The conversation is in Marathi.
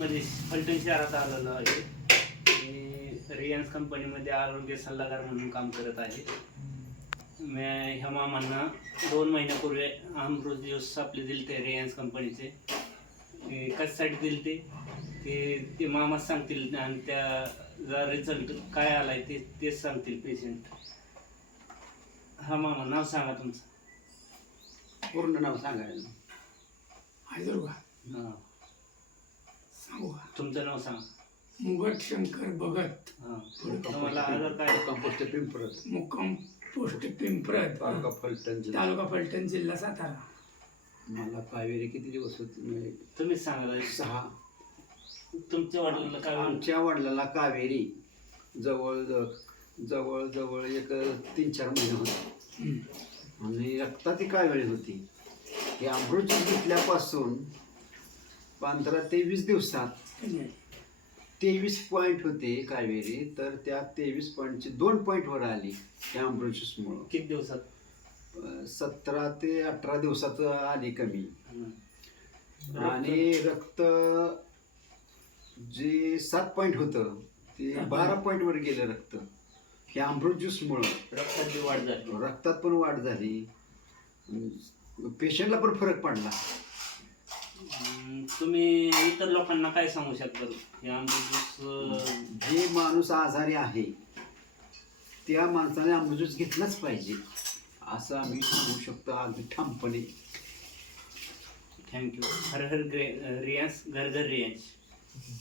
मध्ये फलटण शहरात आलेलो आहे मी रिलायन्स कंपनीमध्ये आरोग्य सल्लागार म्हणून काम करत आहे मी ह्या मामांना दोन महिन्यापूर्वी अमृत ज्यूस आपले दिले ते रिलायन्स कंपनीचे कशासाठी दिले ते ते ते मामाच सांगतील आणि त्या जर रिझल्ट काय आला आहे ते तेच सांगतील पेशंट हा मामा नाव सांगा तुमचं पूर्ण नाव सांगायला हां तुमचं नाव सांग मुगट शंकर भगत हां तुम्हाला काय पोष्ट तालुका फलटण जिल्हा. सातारा मला कावेरी किती दिवस होती म्हणजे तुम्ही सांगा सहा तुमच्या वडिलांना काय आमच्या वडिलाला कावेरी जवळ जवळ जवळ एक तीन चार महिने होते आणि रक्ताची कावेरी होती हे अमृत घेतल्यापासून पंधरा ते दिवसात तेवीस पॉईंट होते कावेरी तर त्या तेवीस ची दोन वर आली त्या मुळे किती दिवसात सतरा ते अठरा दिवसात आली कमी आणि रक्त जे सात पॉईंट होतं ते बारा वर गेलं रक्त हे अमृत ज्यूसमुळं रक्ताची वाढ झाली रक्तात पण वाढ झाली पेशंटला पण फरक पडला तुम्ही इतर लोकांना काय सांगू शकता हे जे माणूस आजारी आहे त्या माणसाने आंबूस घेतलाच पाहिजे असं आम्ही सांगू शकतो अगदी ठामपणे थँक्यू हर हर ग्रे रियास घर घर रियास